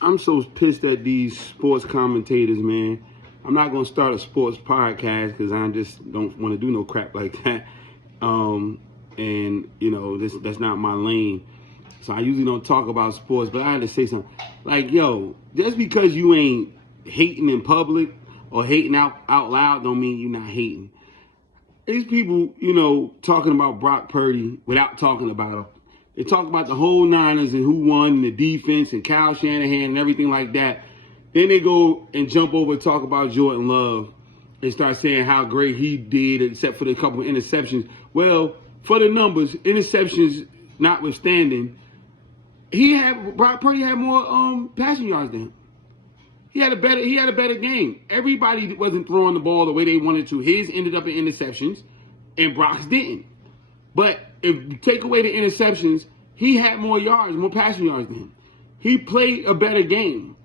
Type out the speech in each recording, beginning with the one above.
I'm so pissed at these sports commentators, man. I'm not gonna start a sports podcast because I just don't want to do no crap like that. And that's not my lane. So I usually don't talk about sports, but I had to say something. Like, yo, just because you ain't hating in public or hating out loud don't mean you're not hating. These people, talking about Brock Purdy without talking about him. They talk about the whole Niners and who won and the defense and Kyle Shanahan and everything like that. Then they go and jump over and talk about Jordan Love and start saying how great he did except for the couple of interceptions. Well, for the numbers, interceptions notwithstanding, Brock Purdy had more passing yards than him. He had a better game. Everybody wasn't throwing the ball the way they wanted to. His ended up in interceptions, and Brock's didn't. But if you take away the interceptions, he had more passing yards than him. He played a better game.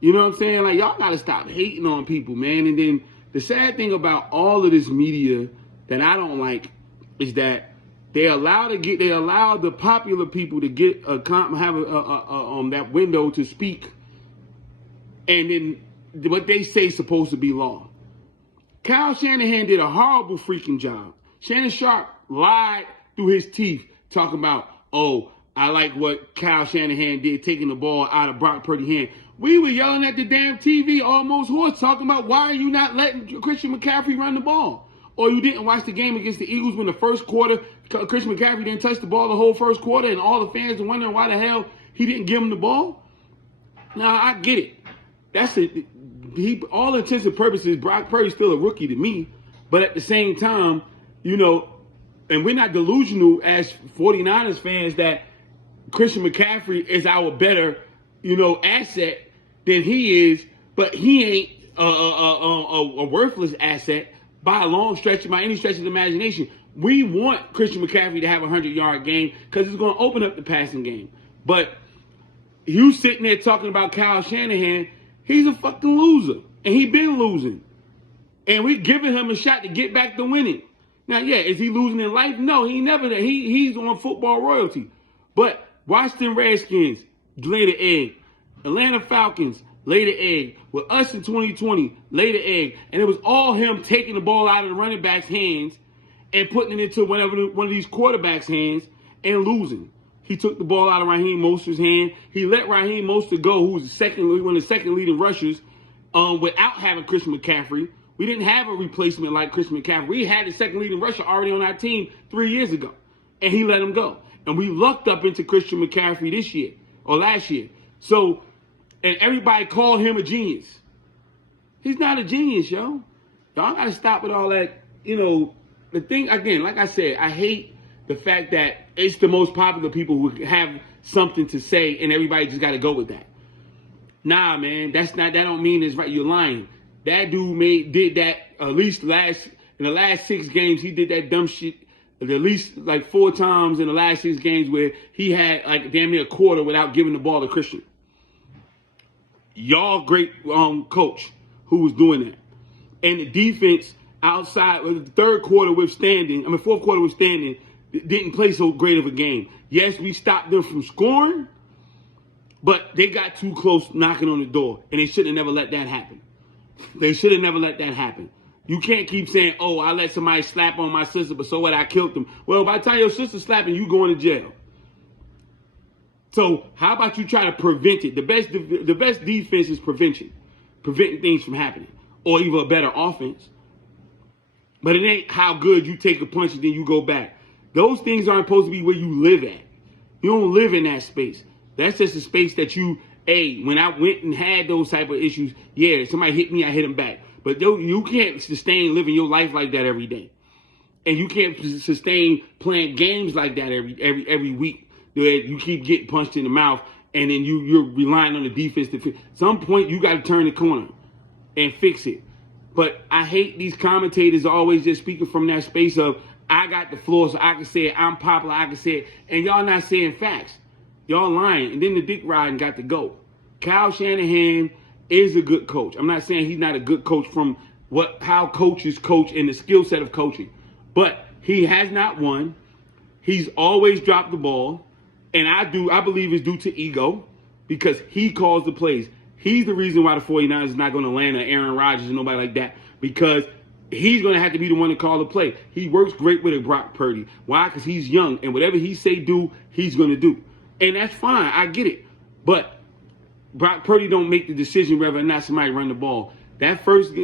You know what I'm saying? Like, y'all gotta stop hating on people, man. And then the sad thing about all of this media that I don't like is that they allow the popular people to get that window to speak. And then what they say is supposed to be law. Kyle Shanahan did a horrible freaking job. Shannon Sharp lied through his teeth talking about, oh, I like what Kyle Shanahan did, taking the ball out of Brock Purdy's hand. We were yelling at the damn TV almost hoarse talking about why are you not letting Christian McCaffrey run the ball? Or you didn't watch the game against the Eagles when the first quarter, Christian McCaffrey didn't touch the ball the whole first quarter and all the fans are wondering why the hell he didn't give him the ball? Now, I get it. That's it. All intents and purposes, Brock Purdy's still a rookie to me. But at the same time, and we're not delusional as 49ers fans that Christian McCaffrey is our better, asset than he is. But he ain't a worthless asset by any stretch of the imagination. We want Christian McCaffrey to have a 100-yard game because it's going to open up the passing game. But you sitting there talking about Kyle Shanahan, he's a fucking loser. And he been losing. And we giving him a shot to get back to winning. Now, yeah, is he losing in life? No, he never. He's on football royalty. But Washington Redskins lay the egg. Atlanta Falcons lay the egg. With us in 2020, lay the egg. And it was all him taking the ball out of the running back's hands and putting it into one of these quarterbacks' hands and losing. He took the ball out of Raheem Mostert's hand. He let Raheem Mostert go, who was one of the second leading rushers, without having Christian McCaffrey. We didn't have a replacement like Christian McCaffrey. We had the second leading rusher already on our team 3 years ago, and he let him go. And we lucked up into Christian McCaffrey this year or last year. So, and everybody called him a genius. He's not a genius, yo. Y'all gotta stop with all that. The thing again, like I said, I hate the fact that it's the most popular people who have something to say, and everybody just got to go with that. Nah, man, that don't mean it's right. You're lying. That dude did that at least in the last 6 games. He did that dumb shit at least like 4 times in the last 6 games where he had like damn near a quarter without giving the ball to Christian. Y'all great coach who was doing that, and the defense outside of the fourth quarter withstanding, didn't play so great of a game. Yes, we stopped them from scoring, but they got too close knocking on the door, and they should have never let that happen. They should have never let that happen. You can't keep saying, oh, I let somebody slap on my sister, but so what, I killed them. Well, by the time your sister's slapping, you going to jail. So how about you try to prevent it? The best defense is prevention. Preventing things from happening. Or even a better offense. But it ain't how good you take a punch and then you go back. Those things aren't supposed to be where you live at. You don't live in that space. That's just a space that when I went and had those type of issues, yeah, somebody hit me, I hit them back. But you can't sustain living your life like that every day. And you can't sustain playing games like that every week. You keep getting punched in the mouth and then you're relying on the defense to fix. At some point, you got to turn the corner and fix it. But I hate these commentators always just speaking from that space of, I got the floor so I can say it, I'm popular, I can say it, and y'all not saying facts. Y'all lying, and then the dick riding got to go. Kyle Shanahan is a good coach. I'm not saying he's not a good coach from how coaches coach and the skill set of coaching. But he has not won. He's always dropped the ball. And I believe it's due to ego. because he calls the plays. He's the reason why the 49ers is not going to land on Aaron Rodgers and nobody like that, because he's going to have to be the one to call the play. He works great with a Brock Purdy. Why? Because he's young, and whatever he say do, he's going to do. And that's fine. I get it. But Brock Purdy don't make the decision whether or not somebody run the ball. That first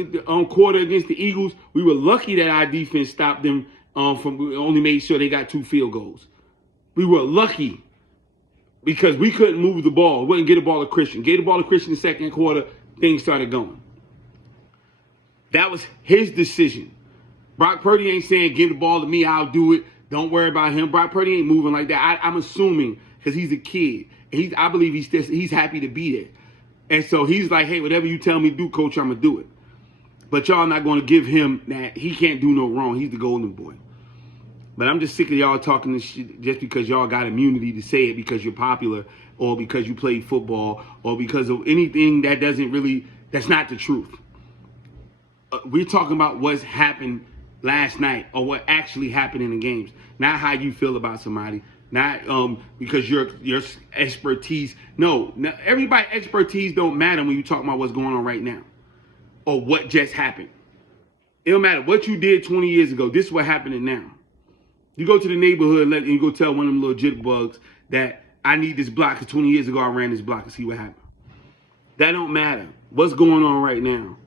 quarter against the Eagles, we were lucky that our defense stopped them from only made sure they got 2 field goals. We were lucky because we couldn't move the ball. We wouldn't get the ball to Christian. Gave the ball to Christian in the second quarter, things started going. That was his decision. Brock Purdy ain't saying, give the ball to me, I'll do it. Don't worry about him. Brock Purdy ain't moving like that. I'm assuming because he's a kid. I believe he's happy to be there. And so he's like, hey, whatever you tell me to do, coach, I'm going to do it. But y'all not going to give him that. He can't do no wrong. He's the golden boy. But I'm just sick of y'all talking this shit just because y'all got immunity to say it because you're popular or because you play football or because of anything that that's not the truth. We're talking about what's happened last night or what actually happened in the games, not how you feel about somebody, not because your expertise. No, everybody's expertise don't matter when you talk about what's going on right now or what just happened. It don't matter what you did 20 years ago. This is what happening now. You go to the neighborhood and you go tell one of them little jitterbugs that I need this block because 20 years ago I ran this block and see what happened. That don't matter. What's going on right now?